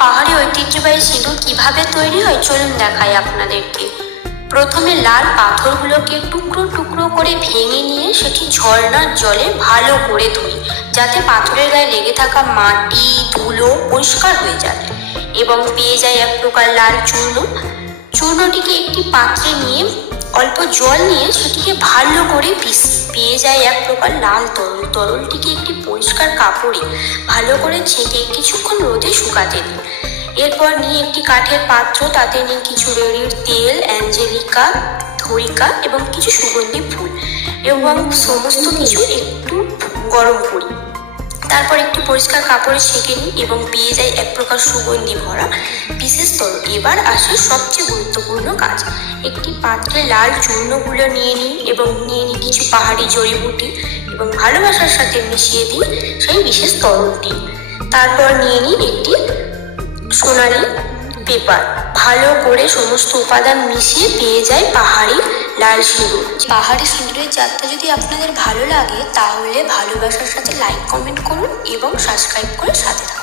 পাহাড়ি ঐতিহ্যবাহী সিঁদুর কিভাবে তৈরি হয় চলুন দেখাই আপনাদেরকে। প্রথমে লাল পাথরগুলোকে টুকরো টুকরো করে ভেঙে নিয়ে সেটি ঝর্ণার জলে ভালো করে ধুই, যাতে পাথরের গায়ে লেগে থাকা মাটি ধুলো পরিষ্কার হয়ে যায় এবং পেয়ে যায় এক প্রকার লাল চূর্ণ। চূর্ণটিকে একটি পাত্রে নিয়ে অল্প জল নিয়ে সেটিকে ভালো করে পেয়ে যায় এক প্রকার লাল তরল। তরলটিকে একটি পরিষ্কার কাপড়ে ভালো করে ছেঁকে কিছুক্ষণ রোদে শুকাতে দিই। এরপর নিয়ে একটি কাঠের পাত্র, তাতে নিয়ে কিছু রেড়ির তেল, অ্যাঞ্জেলিকা, ধরিকা এবং কিছু সুগন্ধি ফুল এবং সমস্ত কিছু একটু গরম করি। তারপর একটি পরিষ্কার কাপড়ে ছেঁকে নিই এবং পেয়ে যায় এক প্রকার সুগন্ধি ভরা বিশেষ তরল। এবার আসে সবচেয়ে গুরুত্বপূর্ণ কাজ। একটি পাত্রে লাল চূর্ণগুলো নিয়ে নিই এবং নিয়ে নিই কিছু পাহাড়ি জড়িবুটি এবং ভালোবাসার সাথে মিশিয়ে দিই সেই বিশেষ তরলটি। তারপর নিয়ে নিই একটি সোনালি পেপার। ভালো করে সমস্ত উপাদান মিশিয়ে পেয়ে যায় পাহাড়ি লাল সিঁদুর। পাহাড়ি সিঁদুরের যাত্রা যদি আপনাদের ভালো লাগে তাহলে ভালোবাসার সাথে লাইক কমেন্ট করুন এবং সাবস্ক্রাইব করে সাথে থাকুন।